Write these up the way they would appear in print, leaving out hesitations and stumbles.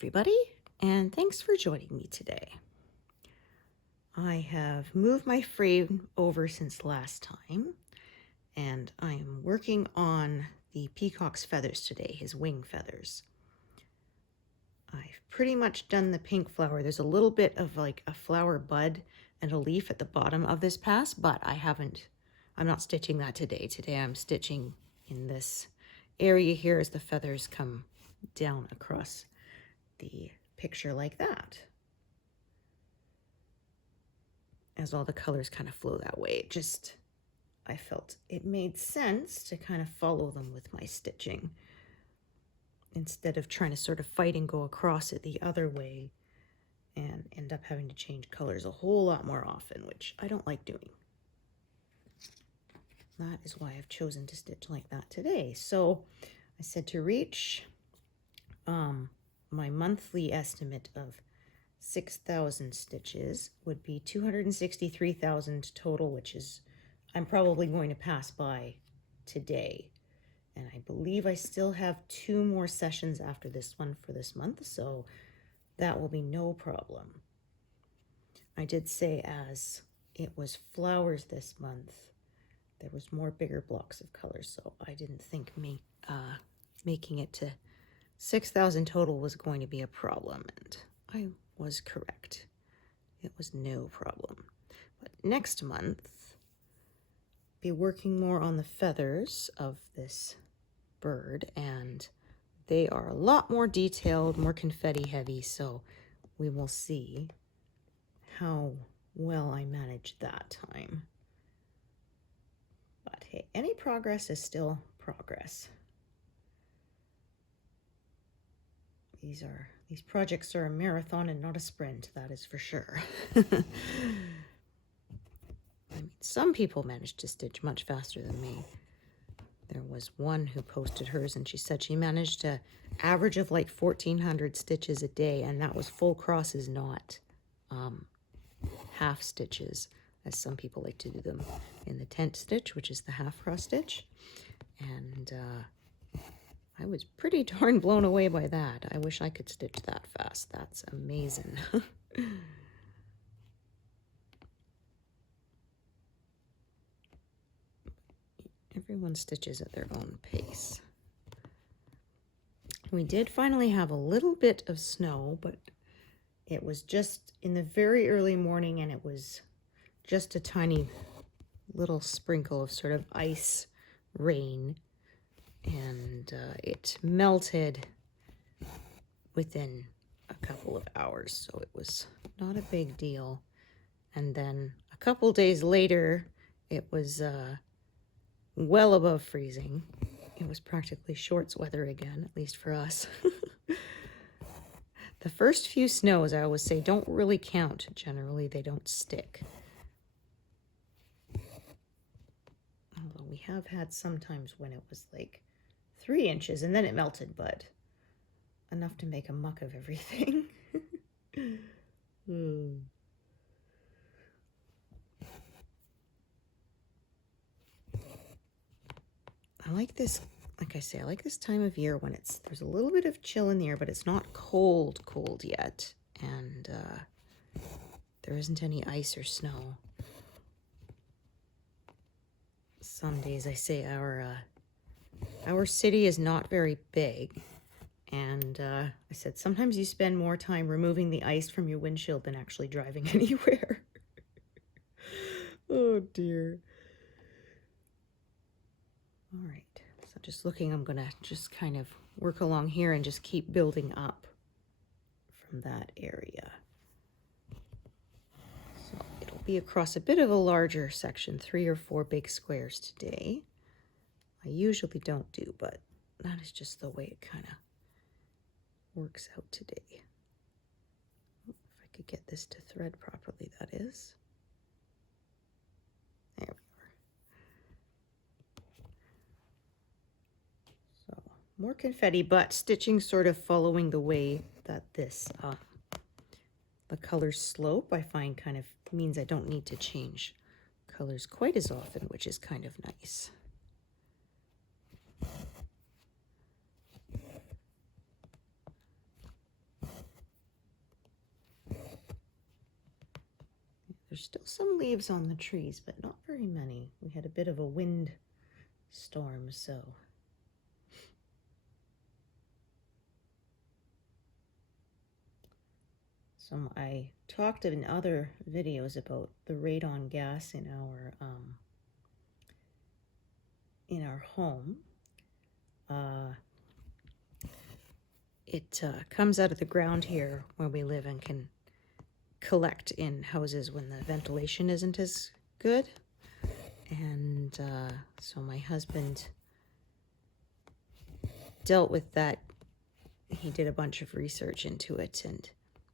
everybody, and thanks for joining me today. I have moved my frame over since last time, and I'm working on the peacock's feathers today, his wing feathers. I've pretty much done the pink flower. There's a little bit of like a flower bud and a leaf at the bottom of this pass, but I'm not stitching that today. Today I'm stitching in this area here as the feathers come down across the picture like that. As all the colors kind of flow that way, I felt it made sense to kind of follow them with my stitching instead of trying to sort of fight and go across it the other way and end up having to change colors a whole lot more often, which I don't like doing. That is why I've chosen to stitch like that today. So I said to reach my monthly estimate of 6,000 stitches would be 263,000 total, which is I'm probably going to pass by today. And I believe I still have 2 more sessions after this one for this month, so that will be no problem. I did say as it was flowers this month, there was more bigger blocks of colors, so I didn't think making it to 6,000 total was going to be a problem, and I was correct. It was no problem. But next month, be working more on the feathers of this bird, and they are a lot more detailed, more confetti heavy, so we will see how well I manage that time. But hey, any progress is still progress. These projects are a marathon and not a sprint, that is for sure. I mean, some people managed to stitch much faster than me. There was one who posted hers and she said she managed an average of like 1,400 stitches a day, and that was full crosses, not half stitches, as some people like to do them in the tent stitch, which is the half cross stitch. And I was pretty darn blown away by that. I wish I could stitch that fast. That's amazing. Everyone stitches at their own pace. We did finally have a little bit of snow, but it was just in the very early morning, and it was just a tiny little sprinkle of sort of ice rain, and it melted within a couple of hours, so it was not a big deal. And then a couple days later, it was well above freezing. It was practically shorts weather again, at least for us. The first few snows, I always say, don't really count. Generally, they don't stick. Although we have had some times when it was like 3 inches and then it melted, but enough to make a muck of everything. I like this, like I say, I like this time of year when there's a little bit of chill in the air, but it's not cold yet, and there isn't any ice or snow. Some days I say our city is not very big, and I said sometimes you spend more time removing the ice from your windshield than actually driving anywhere. Oh dear. All right, so just looking, I'm gonna just kind of work along here and just keep building up from that area. So it'll be across a bit of a larger section, 3 or 4 big squares today. I usually don't do, but that is just the way it kind of works out today. If I could get this to thread properly, that is. There we are. So more confetti, but stitching sort of following the way that this the color slope, I find kind of means I don't need to change colors quite as often, which is kind of nice. There's still some leaves on the trees, but not very many. We had a bit of a wind storm, so. So I talked in other videos about the radon gas in our home. It comes out of the ground here where we live and can collect in houses when the ventilation isn't as good. And so my husband dealt with that. He did a bunch of research into it, and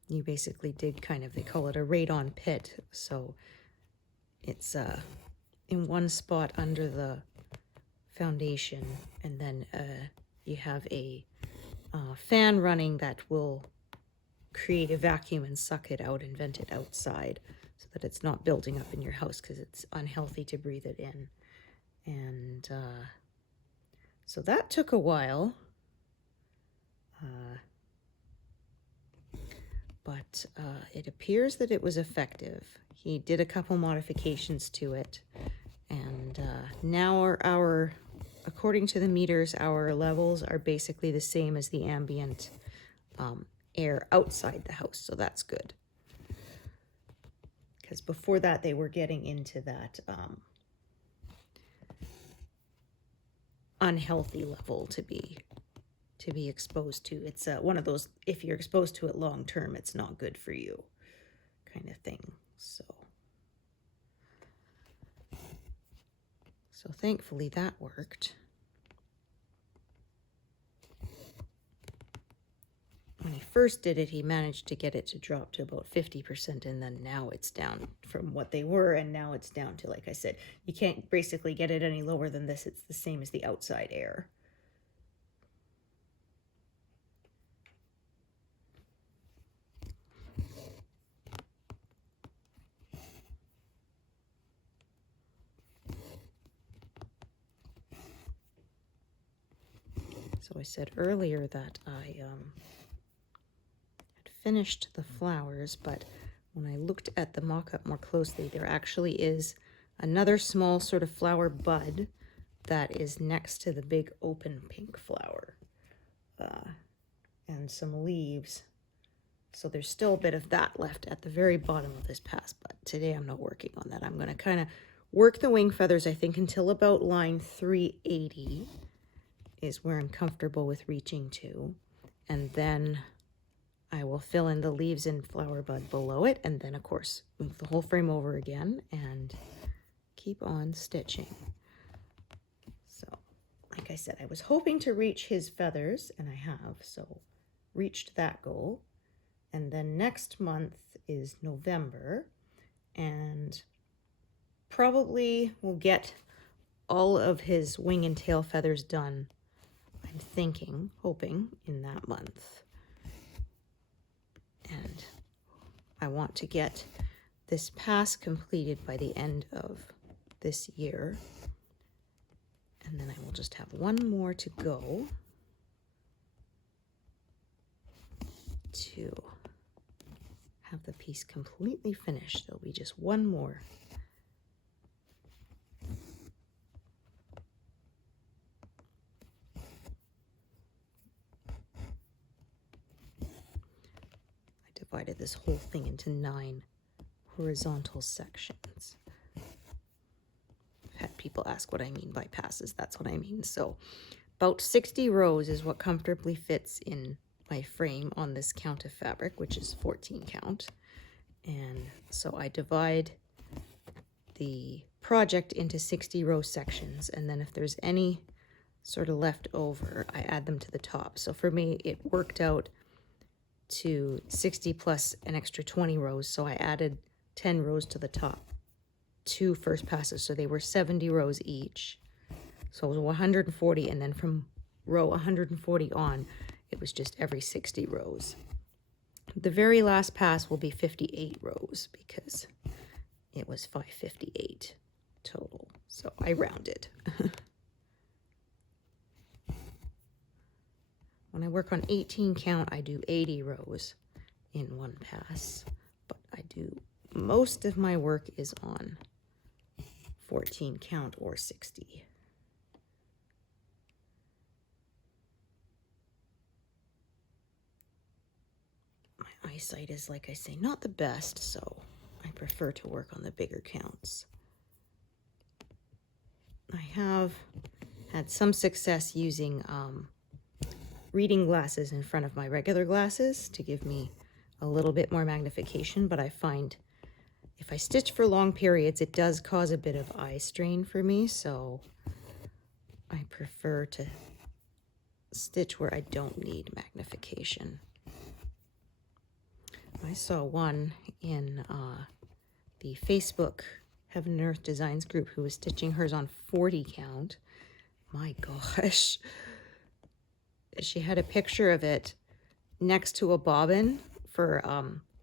you basically dig kind of, they call it a radon pit. So it's in one spot under the foundation, and then you have a fan running that will create a vacuum and suck it out and vent it outside so that it's not building up in your house, because it's unhealthy to breathe it in. And so that took a while. But it appears that it was effective. He did a couple modifications to it, and now our according to the meters, our levels are basically the same as the ambient air outside the house, so that's good. Because before that, they were getting into that unhealthy level to be exposed to. It's one of those, if you're exposed to it long term, it's not good for you kind of thing. So thankfully that worked. When he first did it, he managed to get it to drop to about 50%, and then now it's down from what they were, and now it's down to, like I said, you can't basically get it any lower than this. It's the same as the outside air. So I said earlier that I had finished the flowers, but when I looked at the mock-up more closely, there actually is another small sort of flower bud that is next to the big open pink flower, and some leaves. So there's still a bit of that left at the very bottom of this pass, but today I'm not working on that. I'm going to kind of work the wing feathers, I think, until about line 380 is where I'm comfortable with reaching to, and then I will fill in the leaves and flower bud below it, and then of course move the whole frame over again and keep on stitching. So like I said, I was hoping to reach his feathers, and I have, so reached that goal. And then next month is November, and probably will get all of his wing and tail feathers done, I'm thinking, hoping, in that month. And I want to get this pass completed by the end of this year. And then I will just have one more to go to have the piece completely finished. There'll be just one more. Divided this whole thing into 9 horizontal sections. I've had people ask what I mean by passes. That's what I mean. So about 60 rows is what comfortably fits in my frame on this count of fabric, which is 14 count. And so I divide the project into 60 row sections, and then if there's any sort of left over, I add them to the top. So for me, it worked out to 60 plus an extra 20 rows, so I added 10 rows to the top, 2 first passes, so they were 70 rows each. So it was 140, and then from row 140 on, it was just every 60 rows. The very last pass will be 58 rows because it was 558 total, so I rounded. When I work on 18 count, I do 80 rows in one pass, but I do most of my work is on 14 count or 60. My eyesight is, like I say, not the best, so I prefer to work on the bigger counts. I have had some success using reading glasses in front of my regular glasses to give me a little bit more magnification, but I find if I stitch for long periods, it does cause a bit of eye strain for me, so I prefer to stitch where I don't need magnification. I saw one in the Facebook Heaven and Earth Designs group who was stitching hers on 40 count. My gosh. She had a picture of it next to a bobbin for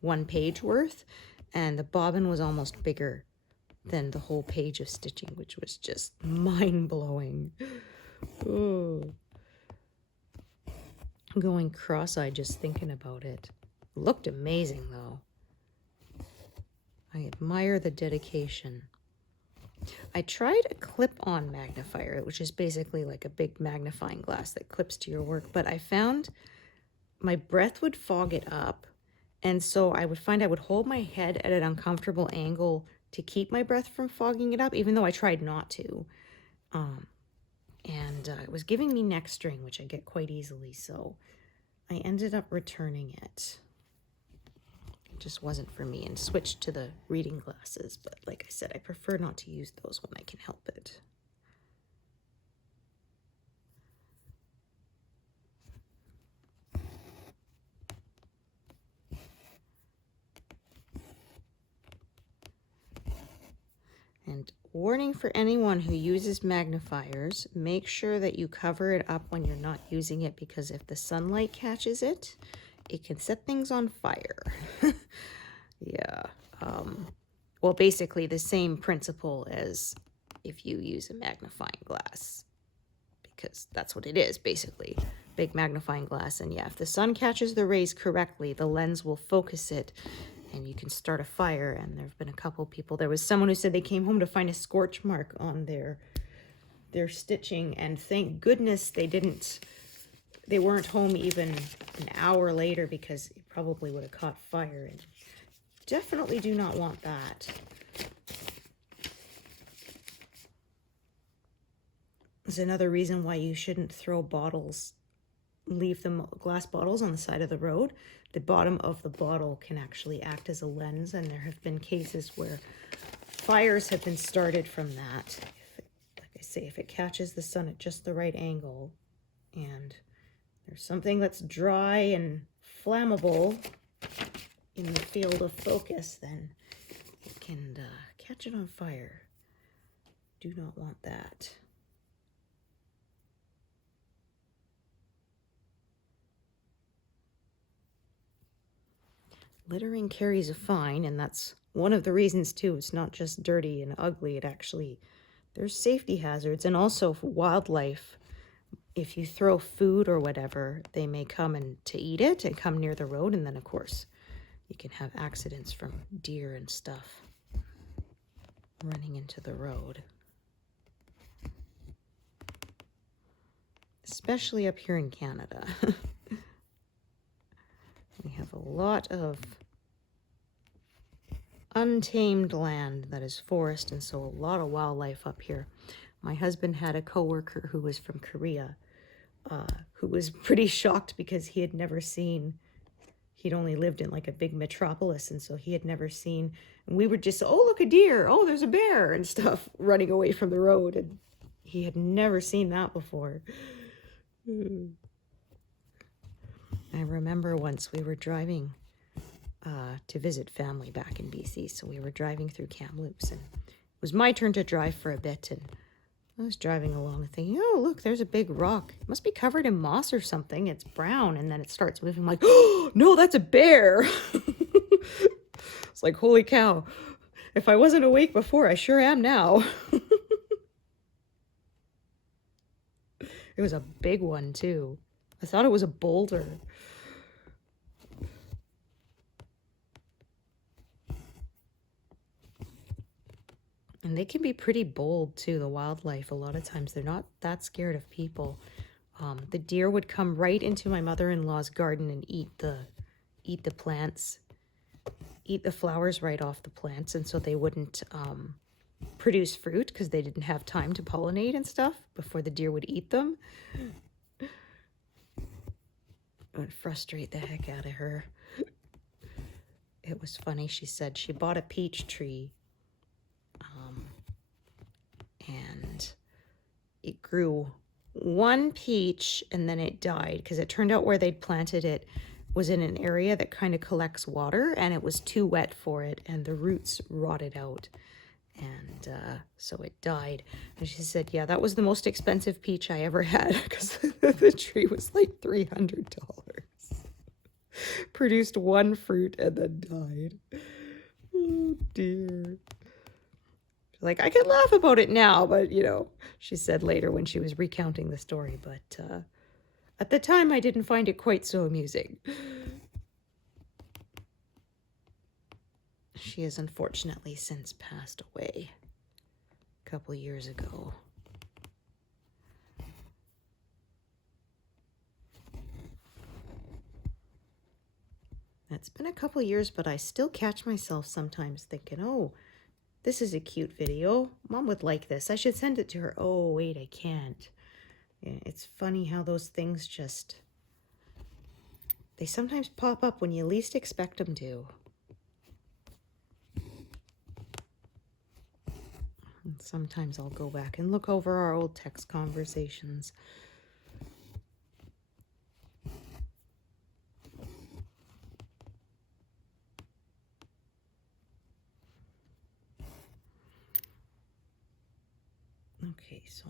1 page worth, and the bobbin was almost bigger than the whole page of stitching, which was just mind-blowing. Oh. I'm going cross-eyed just thinking about it. Looked amazing, though. I admire the dedication. I tried a clip-on magnifier, which is basically like a big magnifying glass that clips to your work, but I found my breath would fog it up, and so I would find I would hold my head at an uncomfortable angle to keep my breath from fogging it up, even though I tried not to. It was giving me neck strain, which I get quite easily, so I ended up returning it. It just wasn't for me, and switched to the reading glasses, but like I said, I prefer not to use those when I can help it. And warning for anyone who uses magnifiers, make sure that you cover it up when you're not using it, because if the sunlight catches it, it can set things on fire. Yeah. Well, basically the same principle as if you use a magnifying glass, because that's what it is, basically. Big magnifying glass, and yeah, if the sun catches the rays correctly, the lens will focus it, and you can start a fire. And there have been a couple people. There was someone who said they came home to find a scorch mark on their stitching, and thank goodness they weren't home even an hour later, because it probably would have caught fire, and definitely do not want that. There's another reason why you shouldn't throw bottles, leave them glass bottles on the side of the road. The bottom of the bottle can actually act as a lens, and there have been cases where fires have been started from that. Like I say, if it catches the sun at just the right angle, and there's something that's dry and flammable in the field of focus, then it can catch it on fire. Do not want that. Littering carries a fine, and that's one of the reasons too. It's not just dirty and ugly, it actually, there's safety hazards, and also for wildlife. If you throw food or whatever, they may come to eat it and come near the road, and then of course you can have accidents from deer and stuff running into the road. Especially up here in Canada. We have a lot of untamed land that is forest, and so a lot of wildlife up here. My husband had a coworker who was from Korea, who was pretty shocked because he had never seen, he'd only lived in like a big metropolis, and so he had never seen, and we were just, oh, look, a deer, oh, there's a bear and stuff running away from the road, and he had never seen that before. I remember once we were driving to visit family back in BC, so we were driving through Kamloops, and it was my turn to drive for a bit, and I was driving along thinking, oh, look, there's a big rock. It must be covered in moss or something. It's brown, and then it starts moving. I'm like, oh, no, that's a bear. It's like, holy cow. If I wasn't awake before, I sure am now. It was a big one, too. I thought it was a boulder. And they can be pretty bold too, the wildlife. A lot of times they're not that scared of people. The deer would come right into my mother-in-law's garden and eat the plants, eat the flowers right off the plants, and so they wouldn't produce fruit because they didn't have time to pollinate and stuff before the deer would eat them. It would frustrate the heck out of her. It was funny. She said she bought a peach tree and it grew one peach and then it died because it turned out where they'd planted it was in an area that kind of collects water, and it was too wet for it and the roots rotted out, and so it died. And she said, yeah, that was the most expensive peach I ever had because the tree was like $300. Produced one fruit and then died. Oh dear. Like, I could laugh about it now, but, you know, she said later when she was recounting the story, but at the time I didn't find it quite so amusing. She has unfortunately since passed away a couple years ago. It's been a couple years, but I still catch myself sometimes thinking, oh, this is a cute video. Mom would like this. I should send it to her. Oh, wait, I can't. Yeah, it's funny how those things just, they sometimes pop up when you least expect them to. And sometimes I'll go back and look over our old text conversations. Okay, so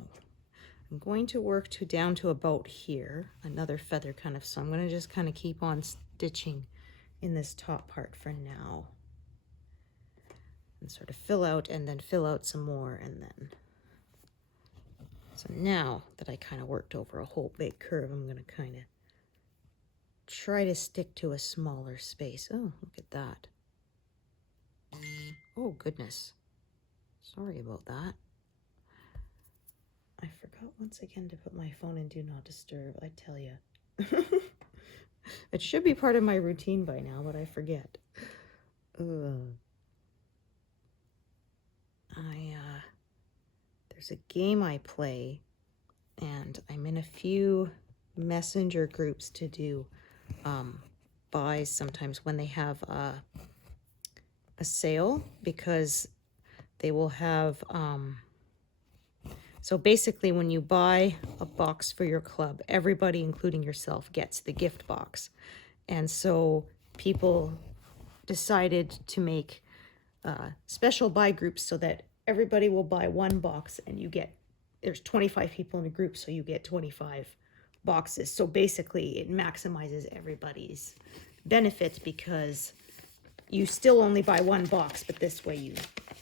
I'm going to work down to about here, another feather kind of, so I'm going to just kind of keep on stitching in this top part for now. And sort of fill out and then fill out some more, and then. So now that I kind of worked over a whole big curve, I'm going to kind of try to stick to a smaller space. Oh, look at that. Oh, goodness. Sorry about that. I forgot once again to put my phone in Do Not Disturb, I tell you. It should be part of my routine by now, but I forget. There's a game I play, and I'm in a few messenger groups to do buys sometimes when they have a sale, because they will have... So basically, when you buy a box for your club, everybody, including yourself, gets the gift box. And so people decided to make special buy groups so that everybody will buy one box, and you get, there's 25 people in a group, so you get 25 boxes. So basically, it maximizes everybody's benefits because you still only buy one box, but this way you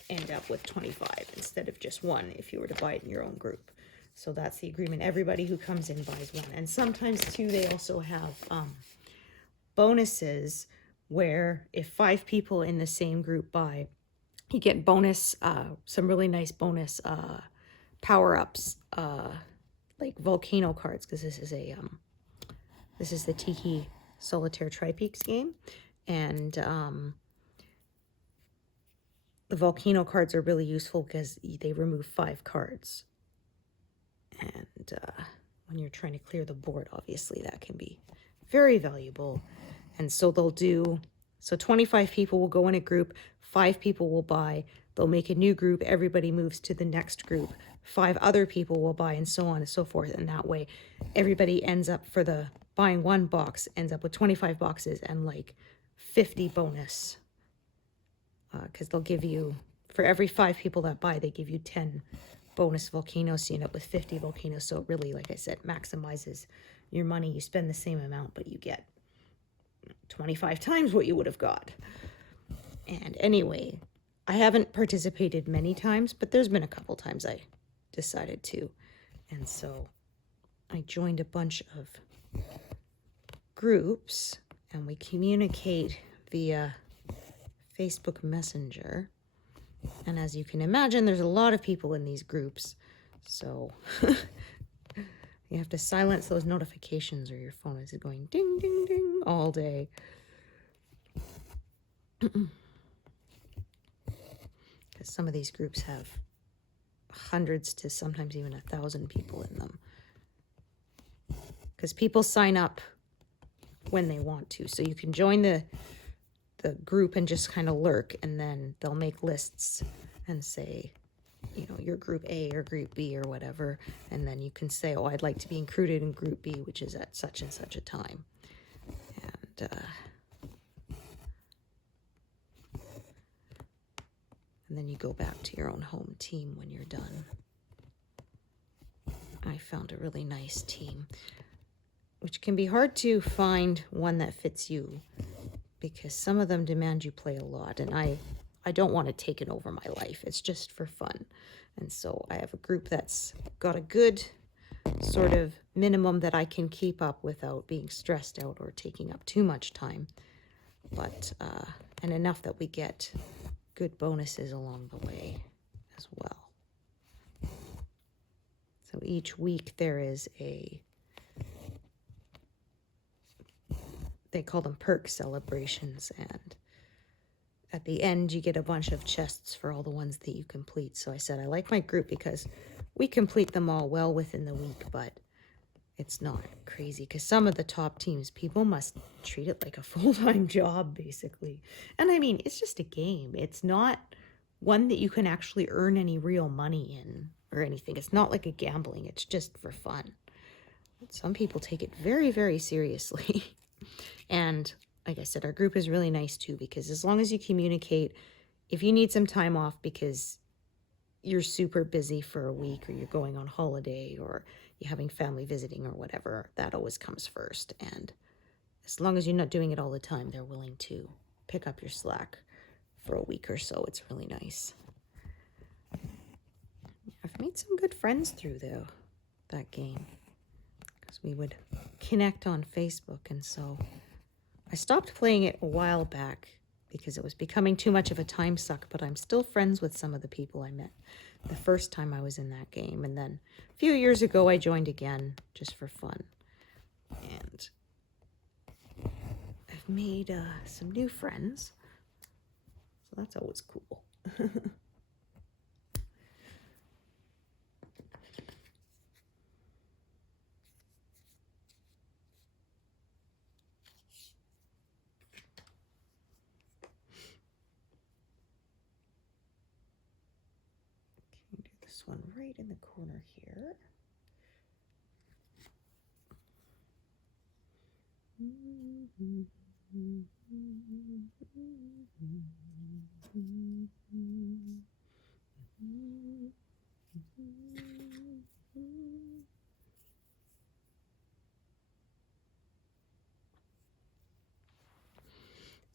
end up with 25 instead of just one if you were to buy it in your own group. So that's the agreement. Everybody who comes in buys one. And sometimes too, they also have bonuses where if 5 people in the same group buy, you get bonus, some really nice bonus power-ups, like volcano cards, because this is the Tiki Solitaire Tri-Peaks game. And the volcano cards are really useful because they remove 5 cards. And when you're trying to clear the board, obviously that can be very valuable. And so they'll do, so 25 people will go in a group, 5 people will buy, they'll make a new group, everybody moves to the next group, 5 other people will buy, and so on and so forth. And that way everybody ends up, for the buying one box, ends up with 25 boxes and like 50 bonus. Because they'll give you, for every 5 people that buy, they give you 10 bonus volcanoes, so you end up with 50 volcanoes. So it really, like I said, maximizes your money. You spend the same amount, but you get 25 times what you would have got. And anyway, I haven't participated many times, but there's been a couple times I decided to. And so I joined a bunch of groups, and we communicate via Facebook Messenger, And as you can imagine, there's a lot of people in these groups. So you have to silence those notifications or your phone is going ding, ding, ding all day. Because some of these groups have hundreds to sometimes even 1,000 people in them. Because people sign up when they want to. So you can join the group and just kind of lurk, and then they'll make lists and say, you know, you're group A or group B or whatever, and then you can say, oh, I'd like to be included in group B, which is at such and such a time. And then you go back to your own home team when you're done. I found a really nice team, which can be hard to find one that fits you, because some of them demand you play a lot, and I don't want to take it over my life. It's just for fun. And so I have a group that's got a good sort of minimum that I can keep up without being stressed out or taking up too much time, but and enough that we get good bonuses along the way as well. So each week there is they call them perk celebrations, and at the end you get a bunch of chests for all the ones that you complete. So I said I like my group because we complete them all well within the week, but it's not crazy, because some of the top teams, people must treat it like a full-time job basically. And I mean, it's just a game. It's not one that you can actually earn any real money in or anything. It's not like a gambling, it's just for fun. But some people take it very, very seriously. And like I said, our group is really nice too, because as long as you communicate, if you need some time off because you're super busy for a week, or you're going on holiday, or you're having family visiting or whatever, that always comes first. And as long as you're not doing it all the time, they're willing to pick up your slack for a week or so. It's really nice. I've made some good friends through that game, because we would connect on Facebook, and so I stopped playing it a while back because it was becoming too much of a time suck, but I'm still friends with some of the people I met the first time I was in that game. And then a few years ago I joined again just for fun, and I've made some new friends, so that's always cool. This one right in the corner here.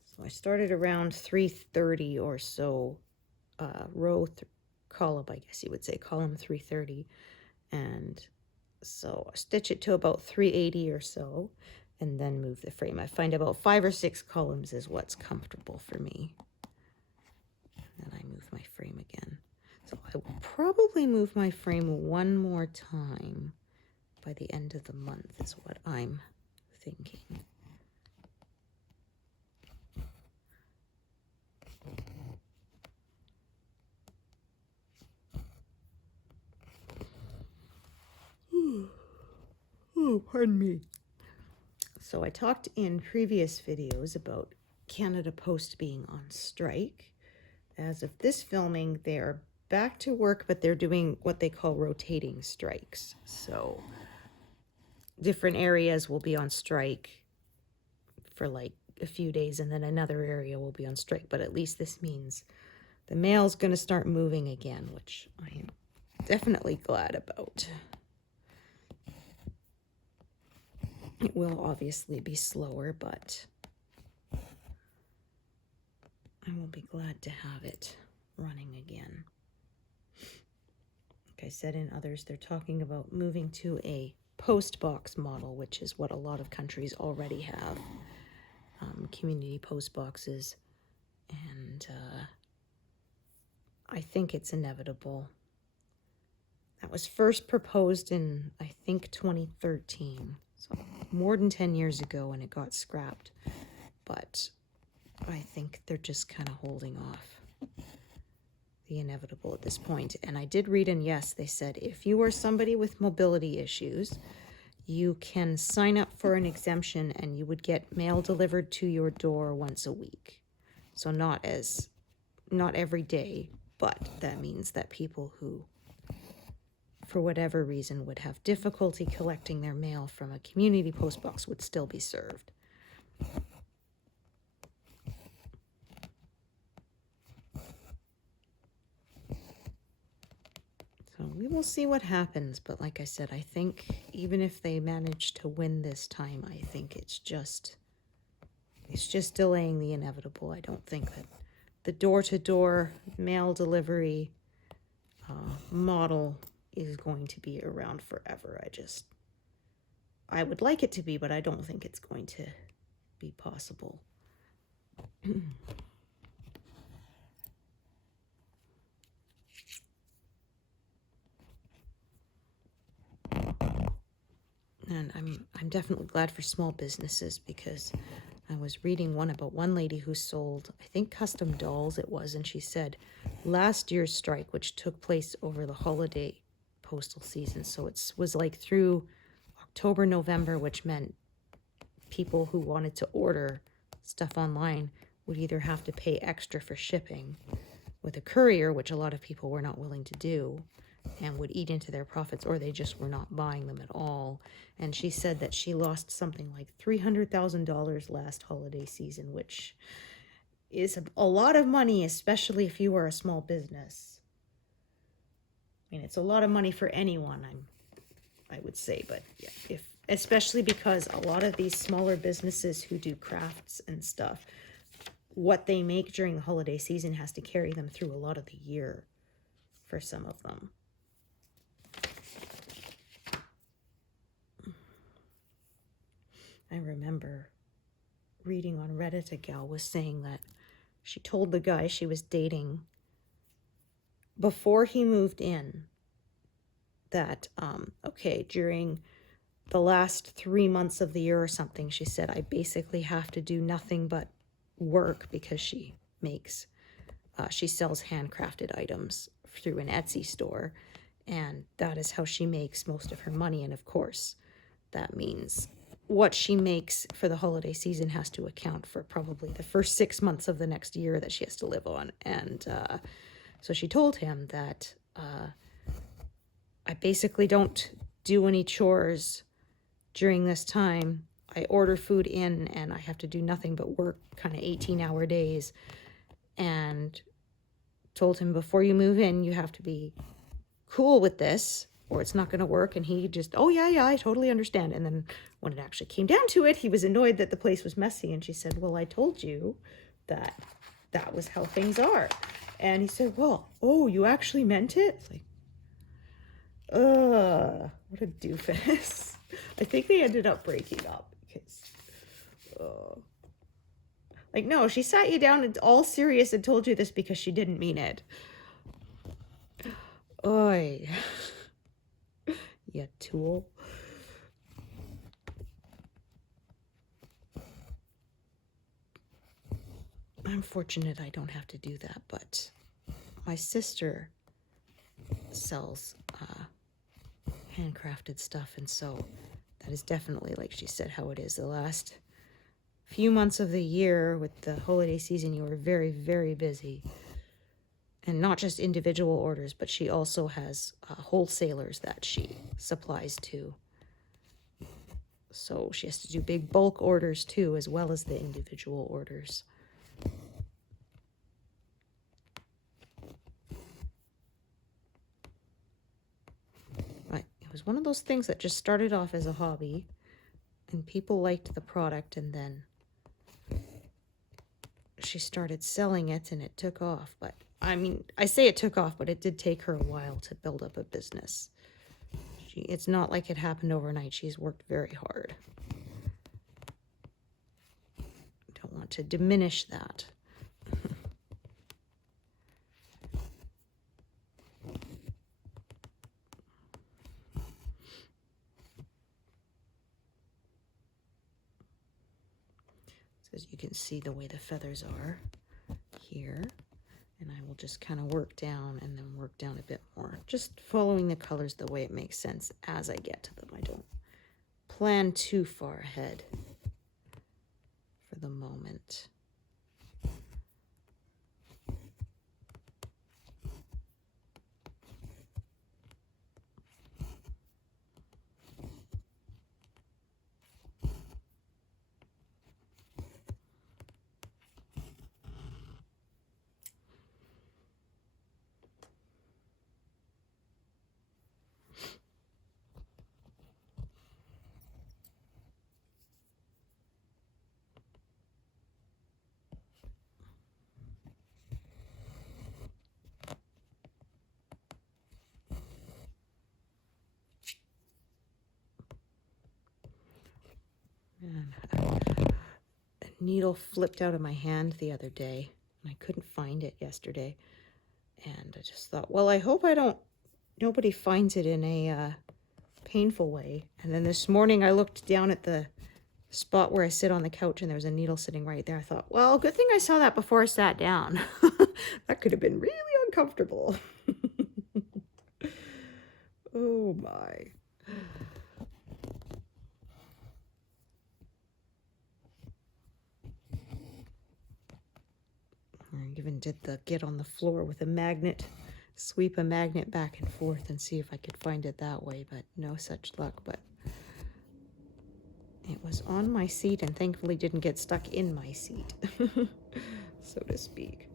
So I started around 330 or so, column, I guess you would say, column 330. And so I stitch it to about 380 or so, and then move the frame. I find about 5 or 6 columns is what's comfortable for me. And then I move my frame again. So I will probably move my frame one more time by the end of the month is what I'm thinking. Oh, pardon me. So I talked in previous videos about Canada Post being on strike. As of this filming, they are back to work, but they're doing what they call rotating strikes. So different areas will be on strike for like a few days, and then another area will be on strike. But at least this means the mail's going to start moving again, which I am definitely glad about. It will obviously be slower, but I will be glad to have it running again. Like I said in others, they're talking about moving to a post box model, which is what a lot of countries already have. Community post boxes, and I think it's inevitable. That was first proposed in, I think, 2013. So more than 10 years ago, and it got scrapped. But I think they're just kind of holding off the inevitable at this point. And I did read, and yes, they said if you are somebody with mobility issues, you can sign up for an exemption and you would get mail delivered to your door once a week. So not every day, but that means that people who, for whatever reason, would have difficulty collecting their mail from a community post box would still be served. So we will see what happens, but like I said, I think even if they manage to win this time, I think it's just delaying the inevitable. I don't think that the door-to-door mail delivery model is going to be around forever. I would like it to be, but I don't think it's going to be possible. And I'm definitely glad for small businesses, because I was reading one about one lady who sold, I think, custom dolls it was, and she said last year's strike, which took place over the holiday postal season, so it was like through October, November, which meant people who wanted to order stuff online would either have to pay extra for shipping with a courier, which a lot of people were not willing to do, and would eat into their profits, or they just were not buying them at all. And she said that she lost something like $300,000 last holiday season, which is a lot of money, especially if you are a small business. I mean, it's a lot of money for anyone, I would say, but yeah, especially because a lot of these smaller businesses who do crafts and stuff, what they make during the holiday season has to carry them through a lot of the year for some of them. I remember reading on Reddit, a gal was saying that she told the guy she was dating before he moved in that, okay, during the last 3 months of the year or something, she said, I basically have to do nothing but work, because she sells handcrafted items through an Etsy store, and that is how she makes most of her money. And of course, that means what she makes for the holiday season has to account for probably the first 6 months of the next year that she has to live on. And so she told him that I basically don't do any chores during this time. I order food in and I have to do nothing but work kind of 18-hour days, and told him, before you move in, you have to be cool with this or it's not going to work. And he just, oh yeah, I totally understand. And then when it actually came down to it, he was annoyed that the place was messy. And she said, well, I told you that was how things are. And he said, well, oh, you actually meant it? It's like, what a doofus. I think they ended up breaking up because, like, no, she sat you down and all serious and told you this because she didn't mean it. Oy. You tool. I'm fortunate I don't have to do that, but my sister sells handcrafted stuff, and so that is definitely, like she said, how it is. The last few months of the year with the holiday season, you are very, very busy. And not just individual orders, but she also has wholesalers that she supplies to. So she has to do big bulk orders too, as well as the individual orders. But it was one of those things that just started off as a hobby, and people liked the product, and then she started selling it and it took off. But I mean, I say it took off, but it did take her a while to build up a business. It's not like it happened overnight. She's worked very hard. Don't want to diminish that. as you can see the way the feathers are here. And I will just kind of work down and then work down a bit more, just following the colors the way it makes sense as I get to them. I don't plan too far ahead for the moment. And a needle flipped out of my hand the other day, and I couldn't find it yesterday. And I just thought, well, I hope nobody finds it in a painful way. And then this morning I looked down at the spot where I sit on the couch, and there was a needle sitting right there. I thought, well, good thing I saw that before I sat down. That could have been really uncomfortable. Oh my. I even did the get on the floor with a magnet, sweep a magnet back and forth and see if I could find it that way, but no such luck. But it was on my seat and thankfully didn't get stuck in my seat, so to speak.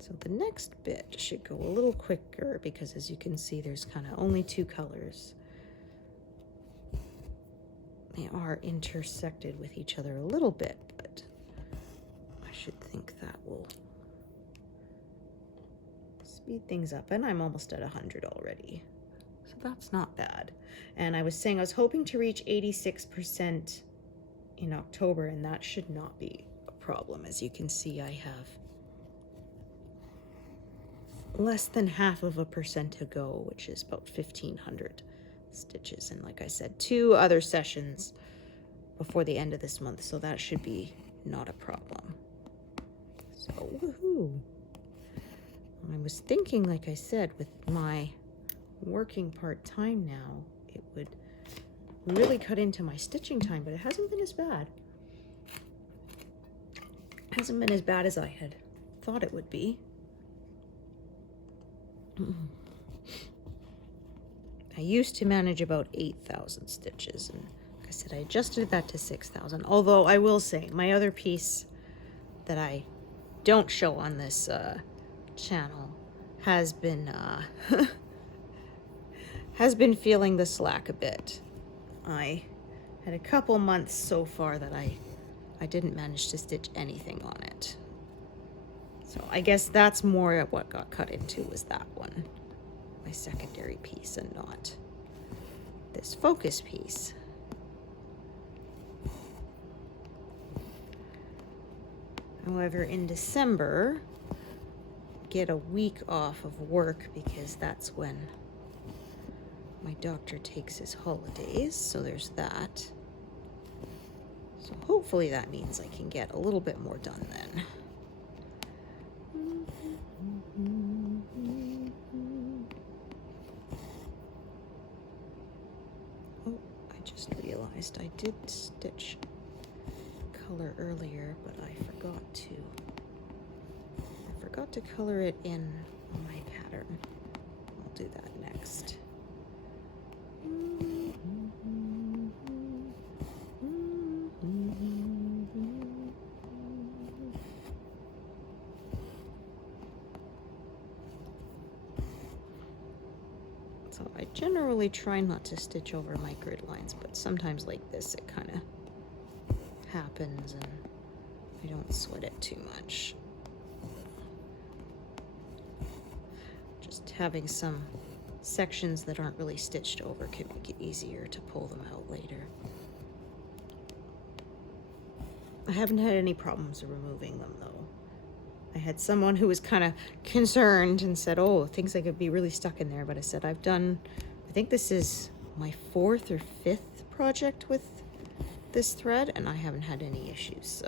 So the next bit should go a little quicker because, as you can see, there's kind of only two colors. They are intersected with each other a little bit, but I should think that will speed things up. And I'm almost at 100 already, so that's not bad. And I was saying I was hoping to reach 86% in October, and that should not be a problem. As you can see, I have less than 0.5% to go, which is about 1,500 stitches. And like I said, 2 other sessions before the end of this month, so that should be not a problem. So woohoo. I was thinking, like I said, with my working part-time now, it would really cut into my stitching time, but it hasn't been as bad. It hasn't been as bad as I had thought it would be. I used to manage about 8,000 stitches, and like I said, I adjusted that to 6,000. Although I will say, my other piece that I don't show on this channel has been feeling the slack a bit. I had a couple months so far that I didn't manage to stitch anything on it. So I guess that's more of what got cut into, was that one, my secondary piece, and not this focus piece. However, in December, get a week off of work because that's when my doctor takes his holidays, so there's that. So hopefully that means I can get a little bit more done then. Oh, I just realized I did stitch color earlier, but I forgot to color it in my pattern. I'll do that next. So I generally try not to stitch over my grid lines, but sometimes like this it kind of happens and I don't sweat it too much. Just having some sections that aren't really stitched over can make it easier to pull them out later. I haven't had any problems removing them though. I had someone who was kind of concerned and said, oh, things I could be really stuck in there. But I said, I think this is my 4th or 5th project with this thread, and I haven't had any issues, so.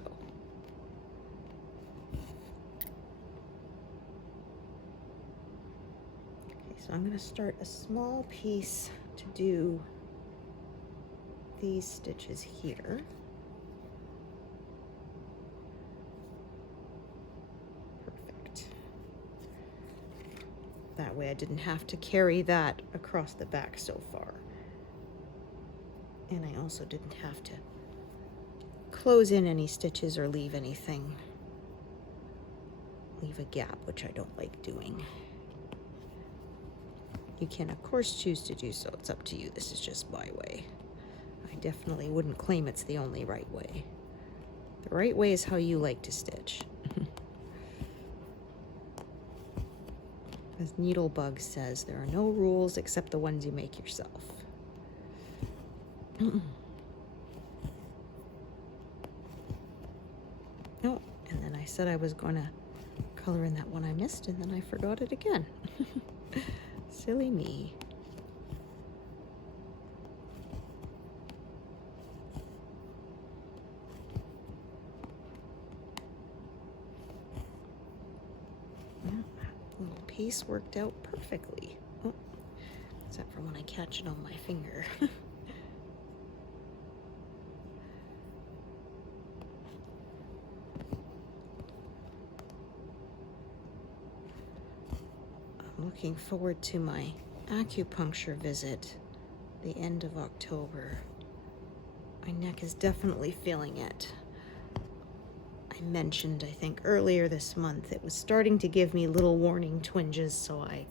Okay, so I'm gonna start a small piece to do these stitches here. Perfect. That way I didn't have to carry that across the back so far. And I also didn't have to close in any stitches or leave anything. Leave a gap, which I don't like doing. You can, of course, choose to do so. It's up to you. This is just my way. I definitely wouldn't claim it's the only right way. The right way is how you like to stitch. As Needlebug says, there are no rules except the ones you make yourself. Oh, and then I said I was going to color in that one I missed, and then I forgot it again. Silly me. Well, that little piece worked out perfectly. Oh, except for when I catch it on my finger. Looking forward to my acupuncture visit the end of October. My neck is definitely feeling it. I mentioned, I think, earlier this month, it was starting to give me little warning twinges, so I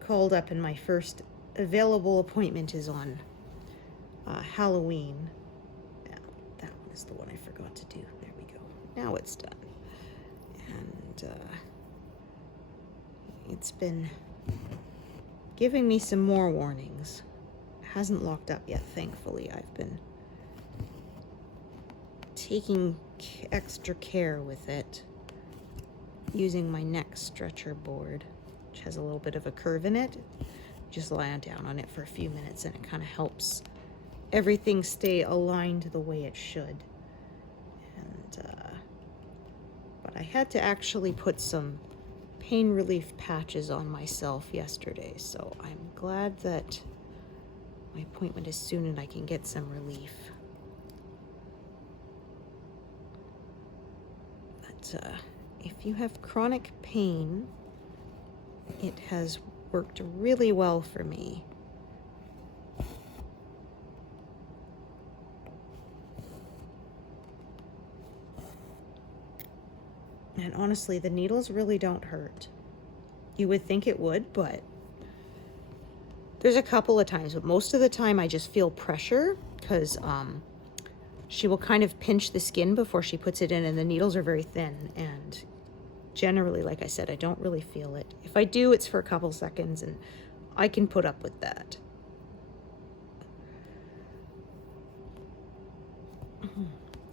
called up, and my first available appointment is on Halloween. Yeah, that one is the one I forgot to do. There we go. Now it's done. And it's been giving me some more warnings. It hasn't locked up yet, thankfully. I've been taking extra care with it, using my neck stretcher board, which has a little bit of a curve in it. Just lie down on it for a few minutes, and it kind of helps everything stay aligned the way it should. And but I had to actually put some pain relief patches on myself yesterday, so I'm glad that my appointment is soon and I can get some relief. But if you have chronic pain, it has worked really well for me. And honestly, the needles really don't hurt. You would think it would, but there's a couple of times, but most of the time I just feel pressure because she will kind of pinch the skin before she puts it in, and the needles are very thin, and generally, like I said, I don't really feel it. If I do, it's for a couple seconds, and I can put up with that.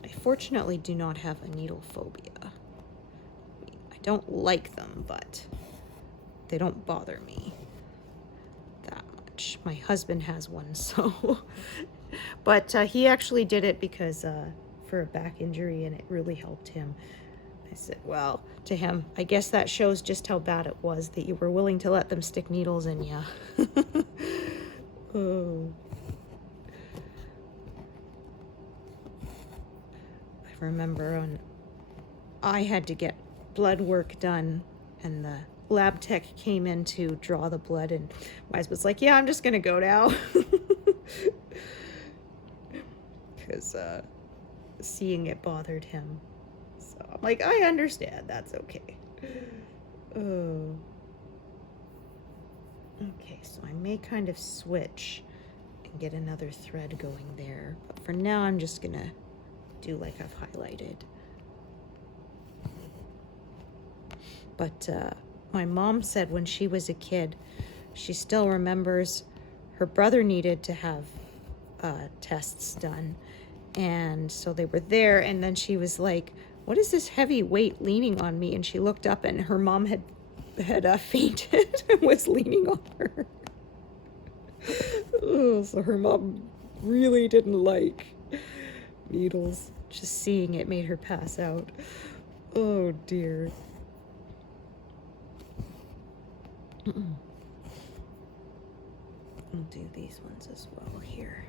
I fortunately do not have a needle phobia. I don't like them, but they don't bother me that much. My husband has one, so... But he actually did it because for a back injury, and it really helped him. I said, well, to him, I guess that shows just how bad it was that you were willing to let them stick needles in you. Oh. I remember when I had to get blood work done, and the lab tech came in to draw the blood, and my husband's like, yeah, I'm just gonna go now. Because seeing it bothered him. So I'm like, I understand, that's okay. Oh. Okay, so I may kind of switch and get another thread going there, but for now I'm just gonna do like I've highlighted. But my mom said when she was a kid, she still remembers her brother needed to have tests done, and so they were there, and then she was like, what is this heavy weight leaning on me? And she looked up and her mom had fainted and was leaning on her. Oh, so her mom really didn't like needles. Just seeing it made her pass out. Oh dear. I'll do these ones as well here.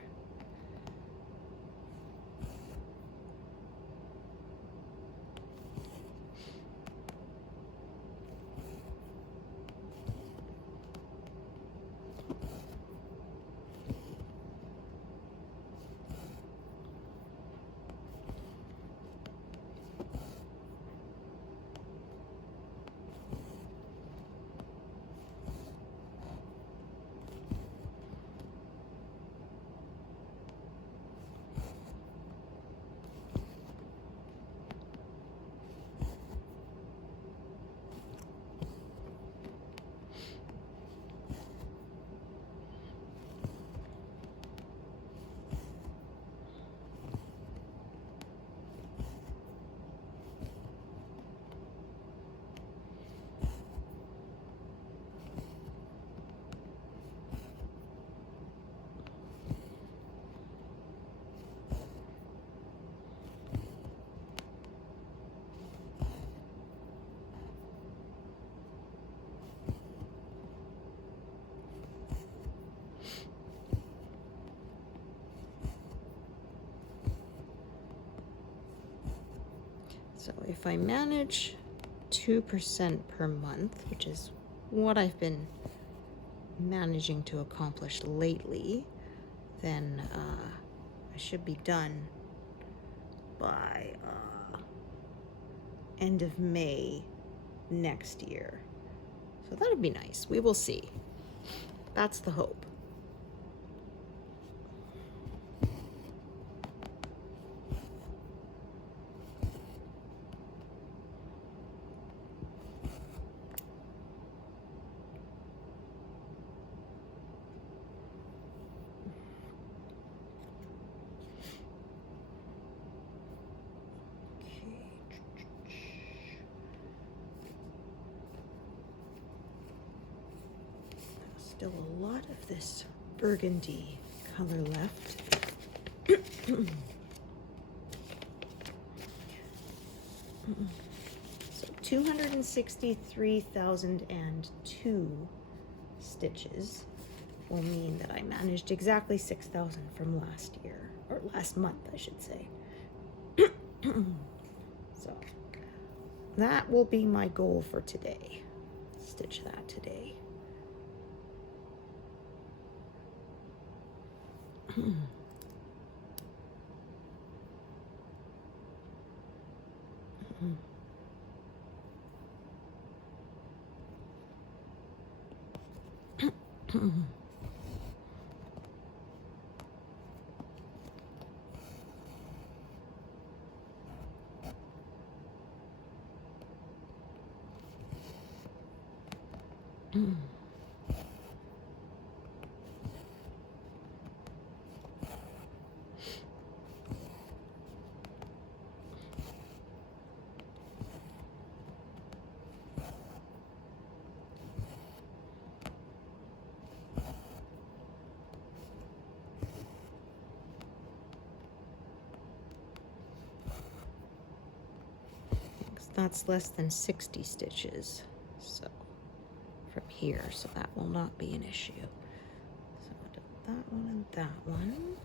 So if I manage 2% per month, which is what I've been managing to accomplish lately, then I should be done by end of May next year. So that'll be nice. We will see. That's the hope. Still a lot of this burgundy color left. So 263,002 stitches will mean that I managed exactly 6,000 from last year, or last month, I should say. So that will be my goal for today. Stitch that today. That's less than 60 stitches, so from here, so that will not be an issue. So I'll do that one and that one.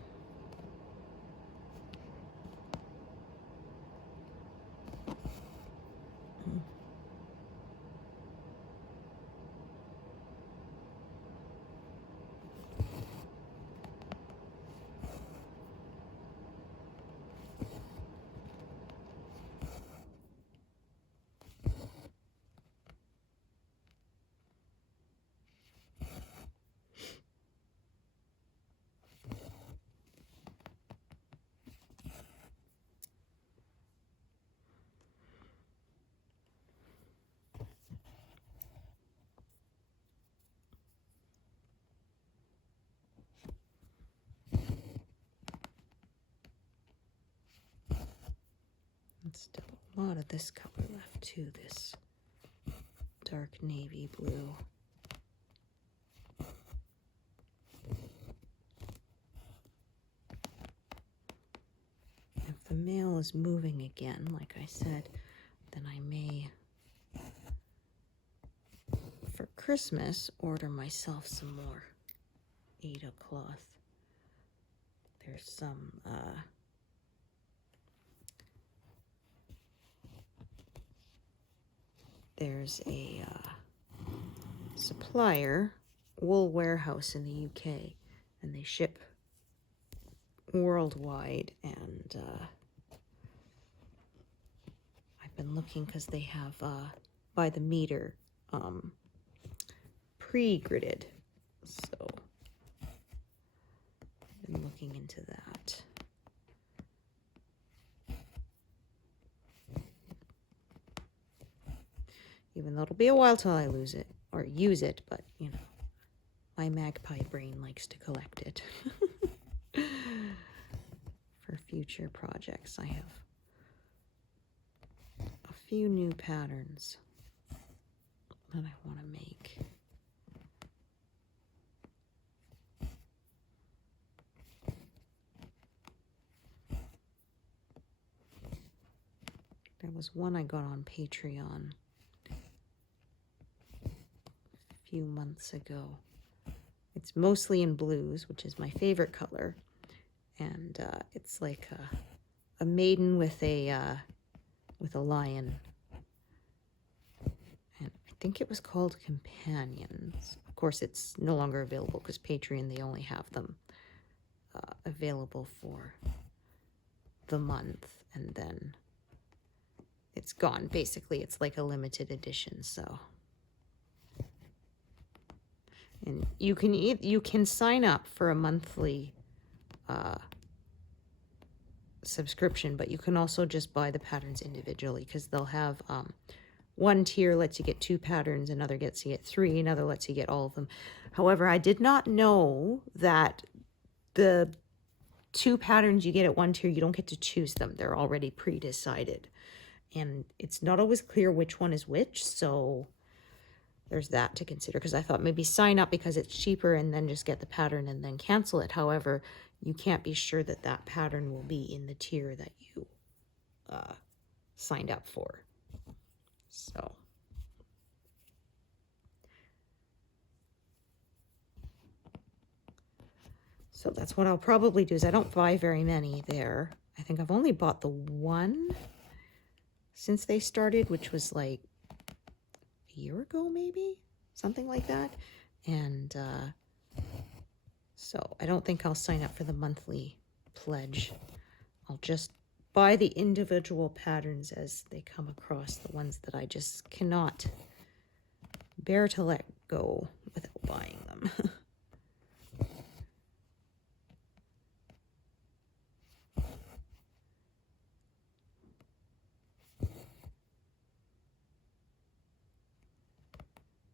Still a lot of this color left too, this dark navy blue. If the mail is moving again, like I said, then I may, for Christmas, order myself some more Aida cloth. There's some, there's a supplier, wool warehouse in the UK, and they ship worldwide, and I've been looking because they have by the meter pre-gridded, so I've been looking into that. Even though it'll be a while till I lose it or use it, but you know, my magpie brain likes to collect it. For future projects, I have a few new patterns that I want to make. There was one I got on Patreon a few months ago. It's mostly in blues, which is my favorite color. And it's like a maiden with a lion, and I think it was called Companions. Of course, it's no longer available because Patreon, they only have them available for the month, and then it's gone. Basically, it's like a limited edition. So, and you can sign up for a monthly subscription, but you can also just buy the patterns individually, because they'll have one tier lets you get 2 patterns, another gets you get 3, another lets you get all of them. However, I did not know that the 2 patterns you get at one tier, you don't get to choose them. They're already pre-decided, and it's not always clear which one is which, so there's that to consider, because I thought maybe sign up because it's cheaper and then just get the pattern and then cancel it. However, you can't be sure that that pattern will be in the tier that you signed up for. So that's what I'll probably do, is I don't buy very many there. I think I've only bought the one since they started, which was like a year ago, maybe? Something like that. And so I don't think I'll sign up for the monthly pledge. I'll just buy the individual patterns as they come across, the ones that I just cannot bear to let go without buying them.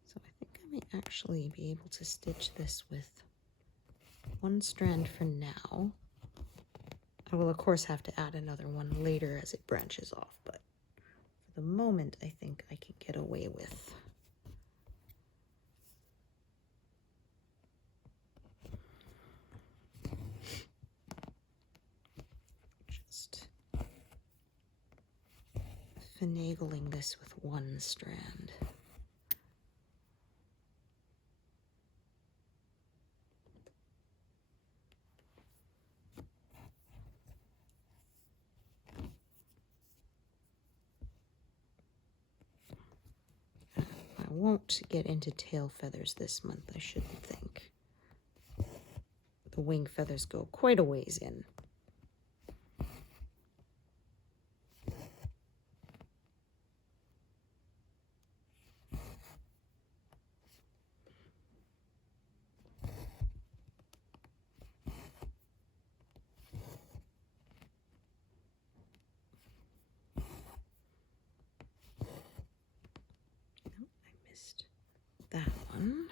So I think I may actually be able to stitch this with one strand for now. I will, of course, have to add another one later as it branches off, but for the moment, I think I can get away with just finagling this with one strand. I won't get into tail feathers this month, I shouldn't think. The wing feathers go quite a ways in. That one.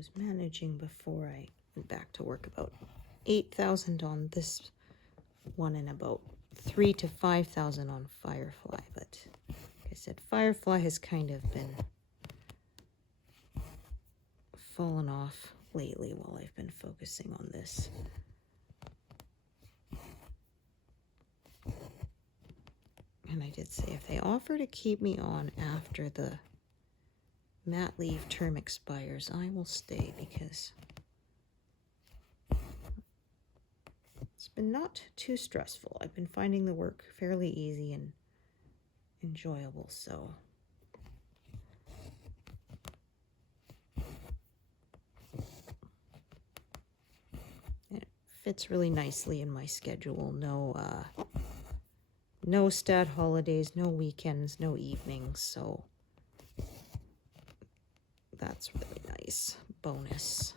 was managing before I went back to work about 8,000 on this one and about 3,000 to 5,000 on Firefly. But like I said, Firefly has kind of been fallen off lately while I've been focusing on this. And I did say if they offer to keep me on after the mat leave term expires, I will stay because it's been not too stressful. I've been finding the work fairly easy and enjoyable, so it fits really nicely in my schedule. No stat holidays, no weekends, no evenings, so that's really nice. Bonus.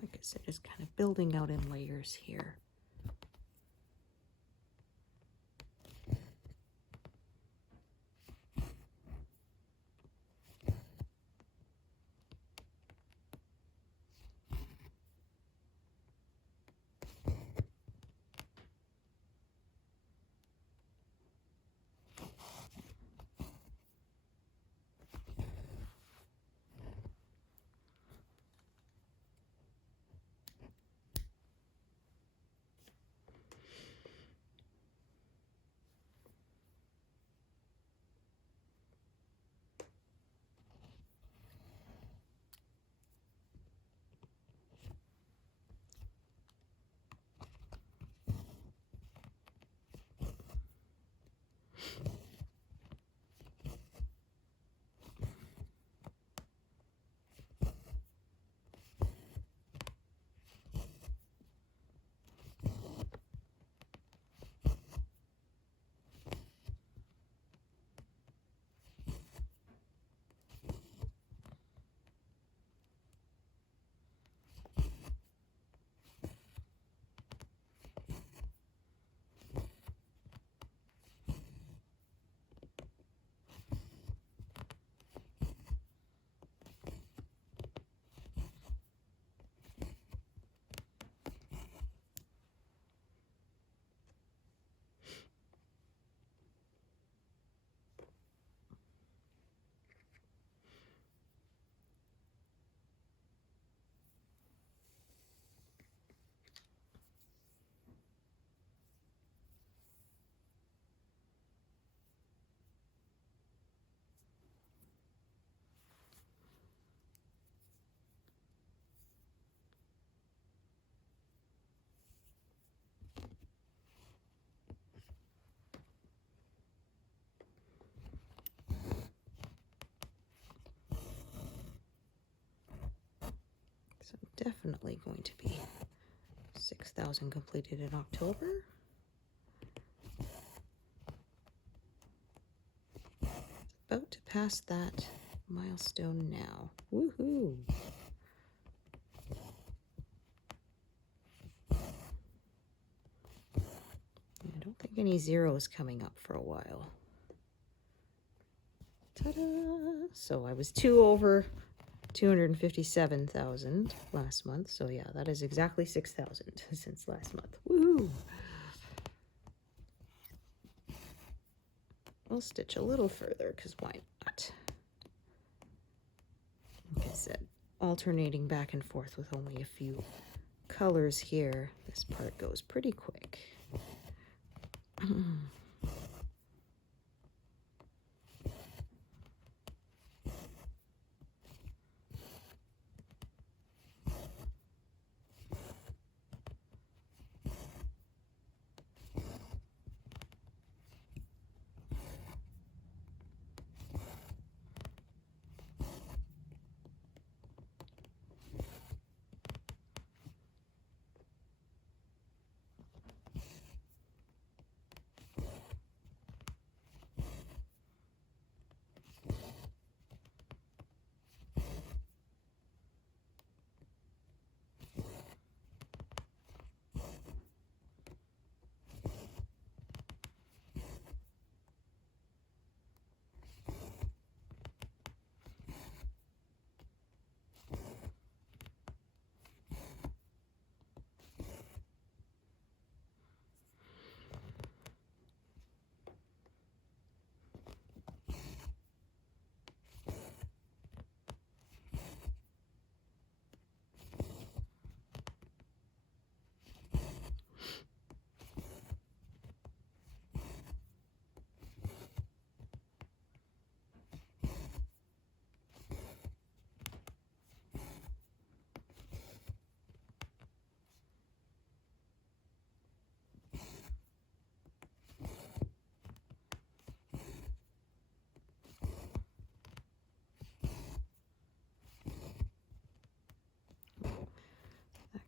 Like I said, just kind of building out in layers here. definitely going to be 6,000 completed in October. About to pass that milestone now. Woohoo! I don't think any zeros coming up for a while. Ta-da! So I was 2 over 257,000 last month. So yeah, that is exactly 6,000 since last month. Woohoo! We'll stitch a little further because why not? Like I said, alternating back and forth with only a few colors here. This part goes pretty quick.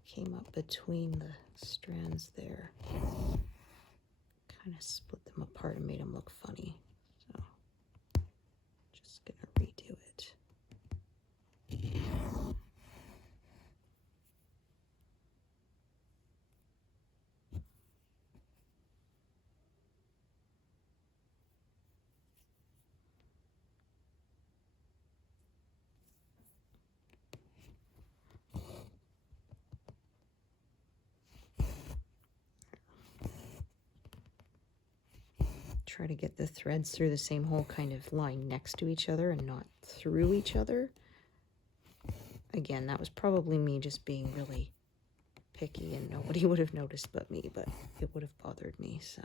Came up between the strands there. Kind of split them apart and made them look funny. So just gonna redo it. Try to get the threads through the same hole kind of lying next to each other and not through each other. Again, that was probably me just being really picky and nobody would have noticed but me, but it would have bothered me, so.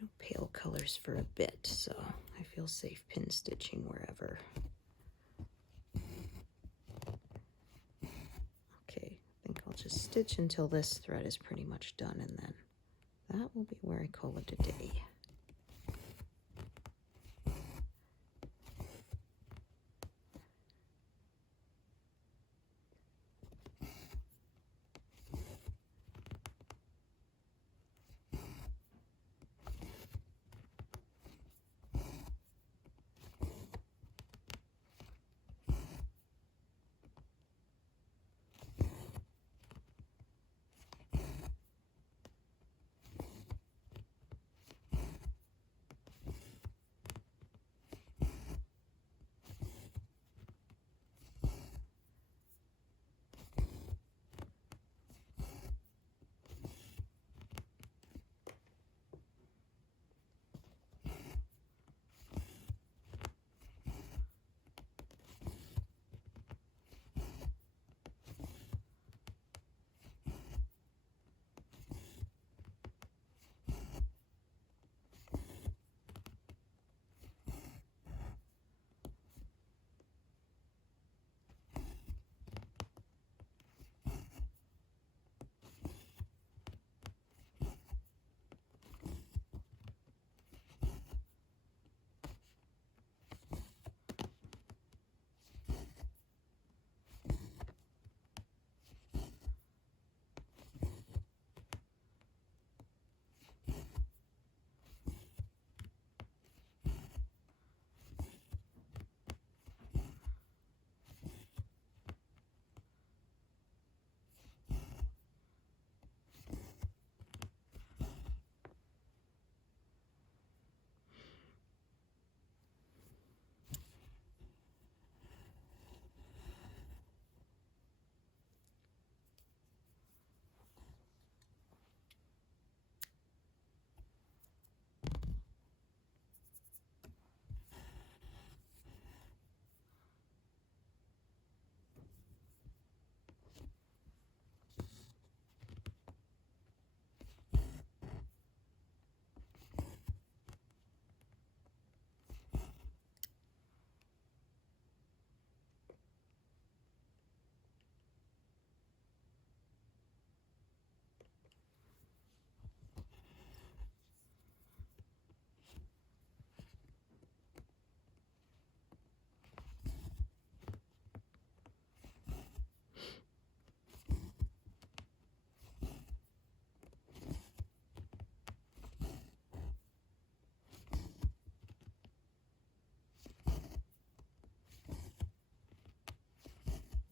No pale colors for a bit, so I feel safe pin stitching wherever. Okay, I think I'll just stitch until this thread is pretty much done, and then that will be where I call it a day.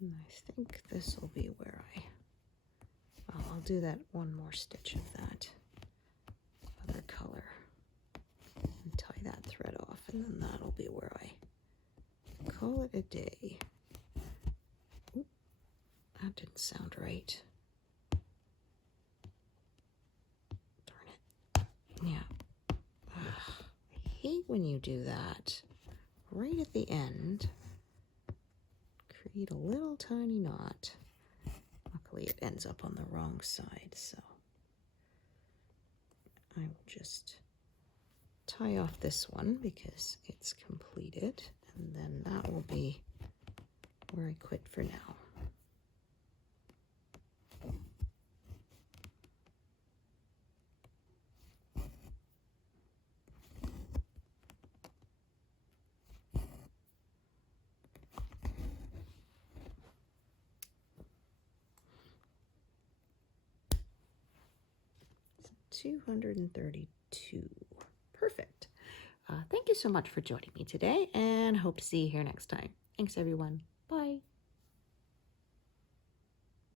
And I think this will be where I'll do that one more stitch of that other color and tie that thread off, and then that'll be where I call it a day. Oop, that didn't sound right. Darn it. Yeah. Ugh, I hate when you do that. Right at the end, create a little tiny knot. Luckily it ends up on the wrong side, so I will just tie off this one because it's completed, and then that will be where I quit for now. So 232. Perfect. Thank you so much for joining me today, and hope to see you here next time. Thanks, everyone.